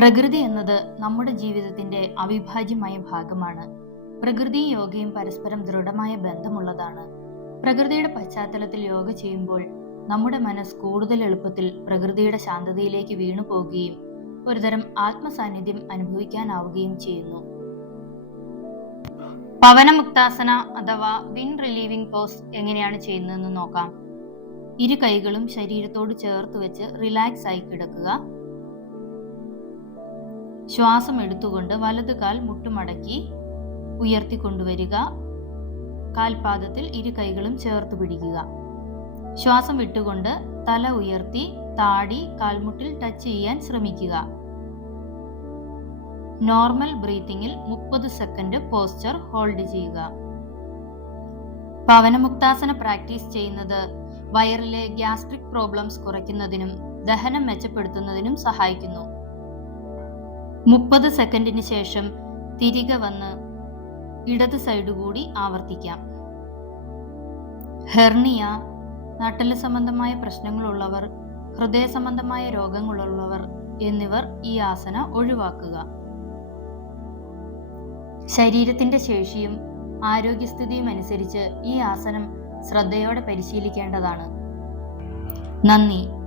പ്രകൃതി എന്നത് നമ്മുടെ ജീവിതത്തിന്റെ അവിഭാജ്യമായ ഭാഗമാണ്. പ്രകൃതിയും യോഗയും പരസ്പരം ദൃഢമായ ബന്ധമുള്ളതാണ്. പ്രകൃതിയുടെ പശ്ചാത്തലത്തിൽ യോഗ ചെയ്യുമ്പോൾ നമ്മുടെ മനസ്സ് കൂടുതൽ എളുപ്പത്തിൽ പ്രകൃതിയുടെ ശാന്തതയിലേക്ക് വീണു പോകുകയും ഒരുതരം ആത്മസാന്നിധ്യം അനുഭവിക്കാനാവുകയും ചെയ്യുന്നു. പവനമുക്താസന അഥവാ വിൻഡ് റിലീവിംഗ് പോസ് എങ്ങനെയാണ് ചെയ്യുന്നതെന്ന് നോക്കാം. ഇരു കൈകളും ശരീരത്തോട് ചേർത്ത് വെച്ച് റിലാക്സ് ആയി കിടക്കുക. ശ്വാസം എടുത്തുകൊണ്ട് വലതു കാൽ മുട്ടുമടക്കി ഉയർത്തിക്കൊണ്ടുവരിക. കാൽപാദത്തിൽ ഇരു കൈകളും ചേർത്ത് പിടിക്കുക. ശ്വാസം വിട്ടുകൊണ്ട് തല ഉയർത്തി താടി കാൽമുട്ടിൽ ടച്ച് ചെയ്യാൻ ശ്രമിക്കുക. നോർമൽ ബ്രീത്തിങ്ങിൽ 30 സെക്കൻഡ് പോസ്ചർ ഹോൾഡ് ചെയ്യുക. പവനമുക്താസന പ്രാക്ടീസ് ചെയ്യുന്നത് വയറിലെ ഗ്യാസ്ട്രിക് പ്രോബ്ലംസ് കുറയ്ക്കുന്നതിനും ദഹനം മെച്ചപ്പെടുത്തുന്നതിനും സഹായിക്കുന്നു. 30 സെക്കൻഡിന് ശേഷം തിരികെ വന്ന് ഇടത് സൈഡ് കൂടി ആവർത്തിക്കാം. ഹെർണിയ, നട്ടെല്ല് സംബന്ധമായ പ്രശ്നങ്ങളുള്ളവർ, ഹൃദയ സംബന്ധമായ രോഗങ്ങളുള്ളവർ എന്നിവർ ഈ ആസന ഒഴിവാക്കുക. ശരീരത്തിന്റെ ശേഷിയും ആരോഗ്യസ്ഥിതിയും അനുസരിച്ച് ഈ ആസനം ശ്രദ്ധയോടെ പരിശീലിക്കേണ്ടതാണ്. നന്ദി.